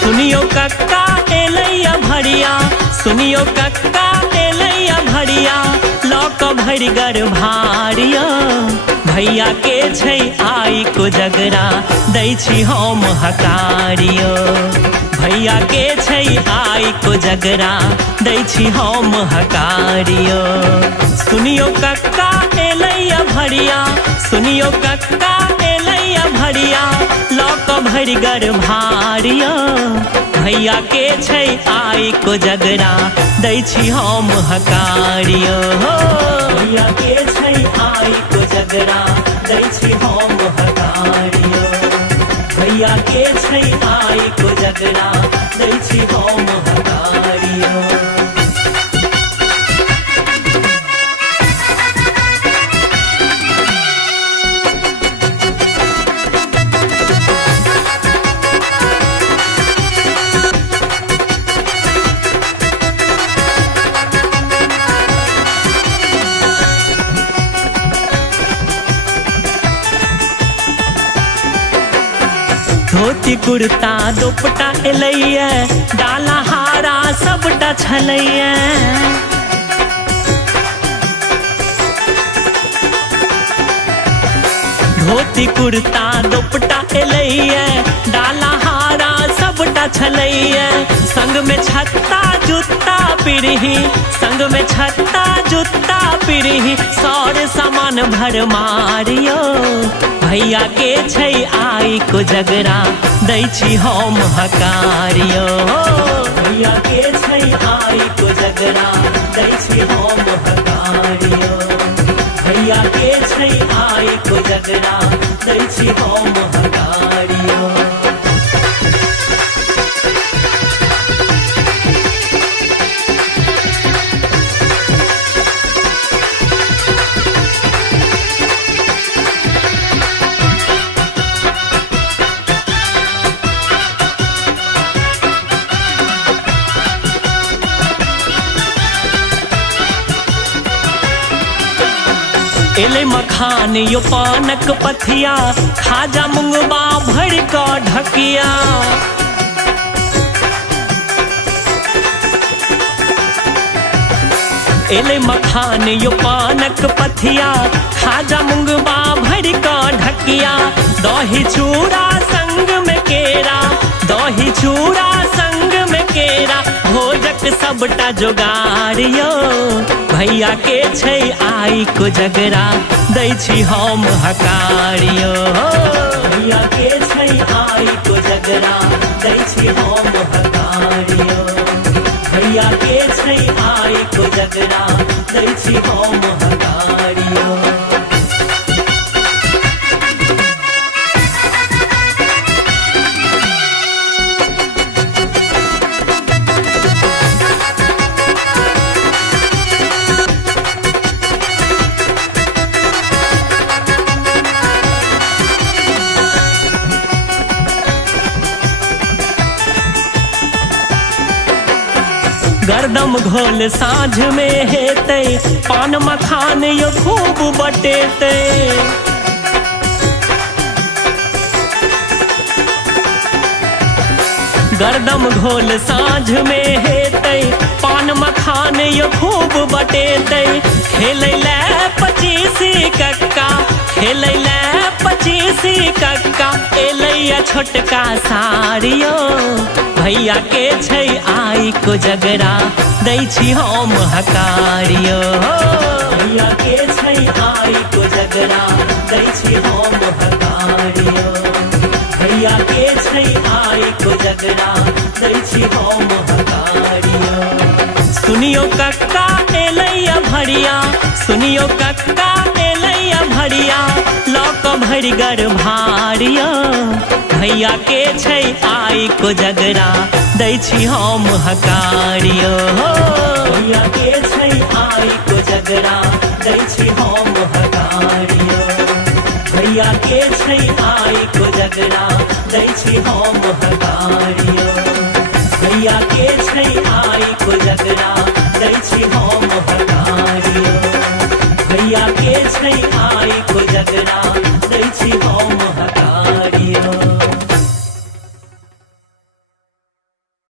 सुनियो कक्का एलैया भरिया, सुनियो कक्का एलैया भरिया, लौक भरि गर भारिया। भैया के छै आई कोजगरा, दै छी हम हकारियो। भैया के छै आई कोजगरा, दै छी हम हकारियो। सुनियो कक्का एलैया भरिया, सुनियो कक्का एलैया भरिया, लौक भरि गर भारिया। भैया के छै आई कोजगरा, दै छी हम हकारियो। भैया के छै आई कोजगरा, दै छी हम हकारियो। भैया के छै आई कोजगरा, दै छी हम हकारियो। धोती कुर्ता दुपट्टा एलैया, डाला हारा सबटा छलैया। धोती कुर्ता दुपट्टा एलैया, डाला हारा सबटा छलैया। संग में छत्ता जूता पिरही, संग में छत्ता जूता पिरही, सौर सामान भर मारियो। भैया के छै आई कोजगरा, दै छी हम हकारियो। भैया के छै आई कोजगरा, दै छी हम हकारियो। भैया के छै आई कोजगरा, दै छी हम हकारियो। एले मखान यो पानक पथिया, खाजा मुंगबा भर का ढकिया। एले मखान यो पानक पथिया, खाजा मुंगबा भर का ढकिया। दही चूड़ा संग में केरा, दही चूड़ा संग में केरा, भोजक सबटा जोगारियो। भैया के छै आई कोजगरा, दै छी हम हकारियो। भैया के छै आई कोजगरा, दै छी हम हकारियो। भैया के छै आई कोजगरा, दै छी हम हकारियो। गर्दम घोल साँझ में हेतै, पान मखान यो खूब बटेतै। गर्दम घोल साँझ में हेतै, पान मखान यो खूब बटेतै। खेलै लै 25 कक्का, खेलै लै 25 कक्का, एलैया छोटका सारियो। भैया के छै आई कोजगरा, दै छी हम हकारियो। भैया के छै आई कोजगरा, दै छी हम हकारियो। भैया के छै आई कोजगरा, दै छी हम हकारियो। सुनियो कक्का एलैया भरिया, सुनियो कक्का एलैया भरिया, लौक भरि गर भारिया। भैया के छै आई कोजगरा, दै छी हम हकारियो। भैया के छै आई कोजगरा, दै छी हम हकारियो। भैया के छै आई कोजगरा, दै छी हम हकारियो। भैया के छै आई कोजगरा, दै छी हम हकारियो। भैया के छै आई कोजगरा, दै छी हम हकारियो।